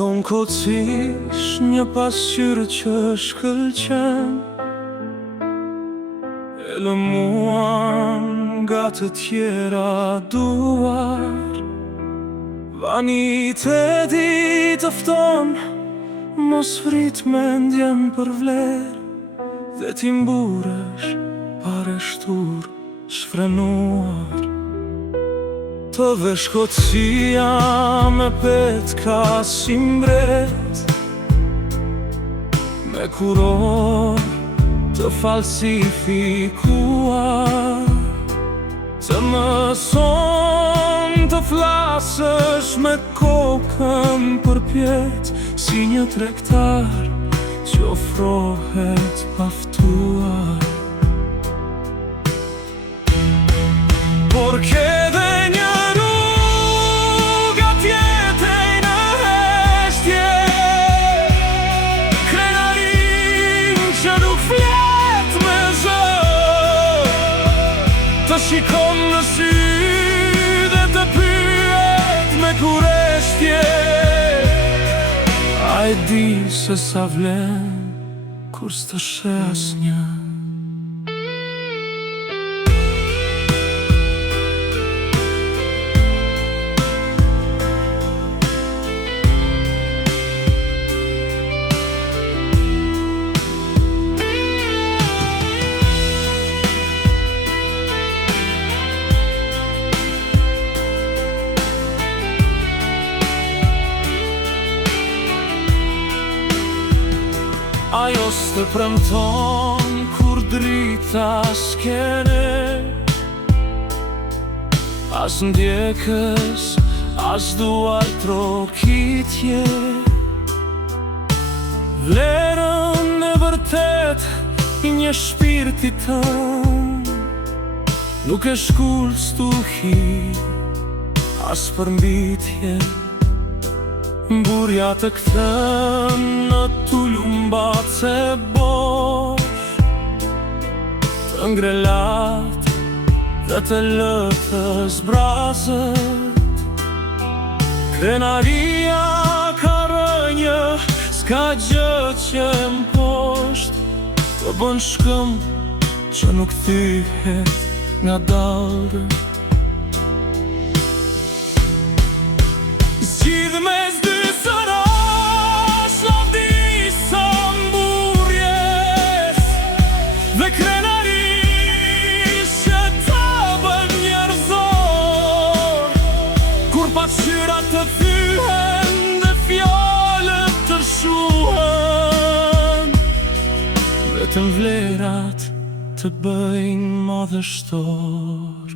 Jeton kocish një pasqyrë që shkëlqen, e lë mua nga të tjera duar. Vaniteti të fton, mos vrit mendjen për vlerë, dhe ti mburesh pare shtur shfrenuar. Të vesh kotësia me petka si mbret, me kuror të falsifikuar, të mëson të flasësh me kokën përpjet, si një tregtar që ofrohet paftuar. Por ke dhe një rrugë tjetër në heshtje, krenarin që nuk flet me zë, të shikon në sy dhe të pyet me kureshtje. A e di se sa vlen kur s'të she asnjë. Ajo s'të premton kur drita s'kene, as ndjekës, as duar trokitje. Vlerën e vërtet i një shpirti tëm nuk e shkull stuhi, as përmbitje. Burja të këthën në tulumbace bosh, të ngrelat dhe të lëtë zbrazët. Krenaria ka rënjë, s'ka gjë që m'posht, të bën shkëm që nuk thyhet nga dallrët. Zgjidh mes dy sërash, lodisa mburjes, dhe krenarisht që ta bën njerëzor, kur pasqyrat të thyhen dhe fjalët të shuhen, vetëm vlerat të bëjnë madhështor.